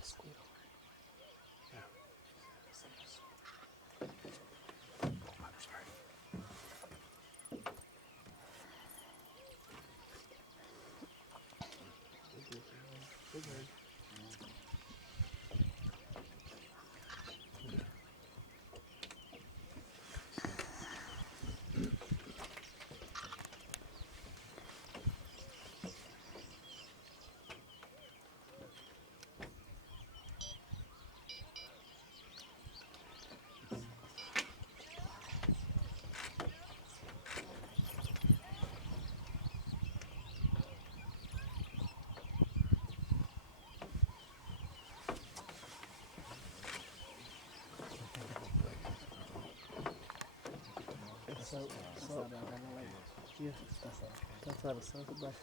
a squirrel. Yeah. Oh, I'm sorry. Good. So, yeah, that's how the sun's about.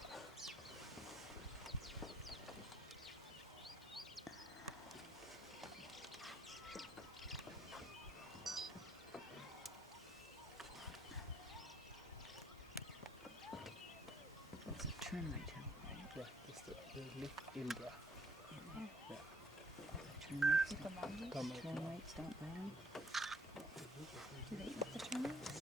It's a turn right here, right? Yeah, that's the lift Indra. Yeah. Turn lights, With the don't, monkeys? Come on. turn lights don't burn. Do they eat the termites?